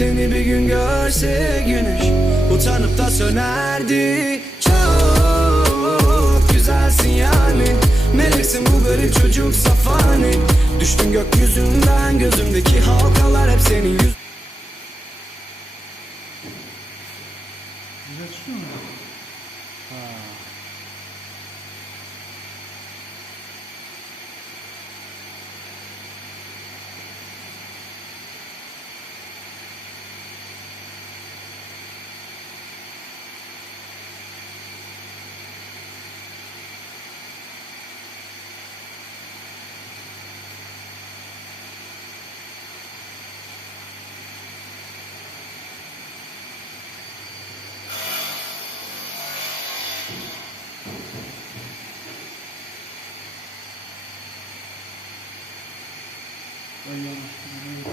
Seni bir gün görse güneş Utanıp da sönerdi. Çok güzelsin yani. Meleksin bu garip çocuk safani. Düştün gökyüzünden Gözümdeki halkalar hep senin yüz Güzel çıkıyor mu? Dayanıştırmayı